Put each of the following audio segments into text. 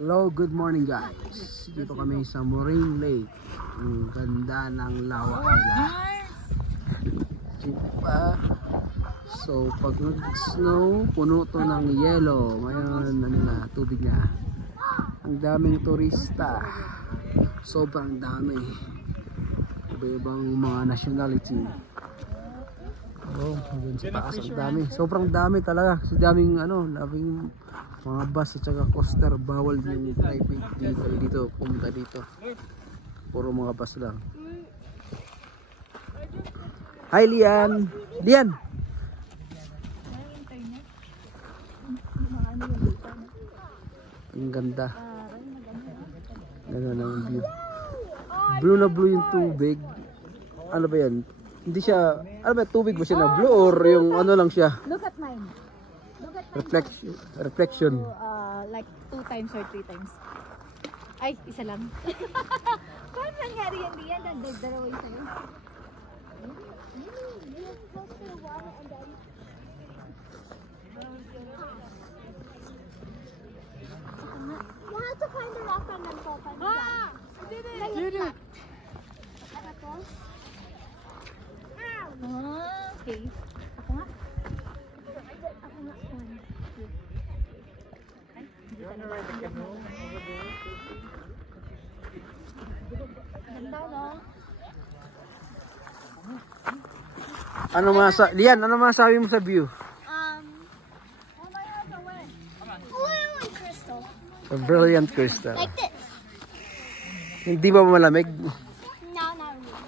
Hello, good morning guys. Dito kami sa Moraine Lake. Ang ganda ng lawa nila. Diba? So pag nag-snow, puno to ng yelo. Ngayon, ano na, tubig na. Ang daming turista. Sobrang dami. Iba-ibang mga nationality. Oh, hanggang sa taas ang dami. Sobrang dami talaga. So daming daming mga bus at saka coaster. Bawal yung private vehicle dito, pumunta dito. Puro mga bus lang. Hi Lian! Lian! Ang ganda. Ganda ng view. Blue na blue yung tubig. Ano ba yan? Hindi siya, ano ba, tubig ba siya na blue or yung ano lang siya? Look at mine. Look at mine. Reflection. So, like 2 times or 3 times. Ay, isa lang. Paano nangyari yan, Lian? Dalawa yung sa'yo. You have to find the rock and then fall down. Ah! Did it! Ano to? Okay. Ako nga. Ako nga. Ganda, no? Lian, ano masasabi mo sa view? Oh my God, the wind. Oh, crystal. A brilliant crystal. Like this. Hindi ba malamig? No, not really.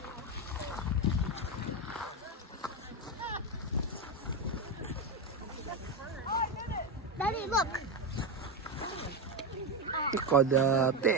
Daddy, look. Ikaw dati.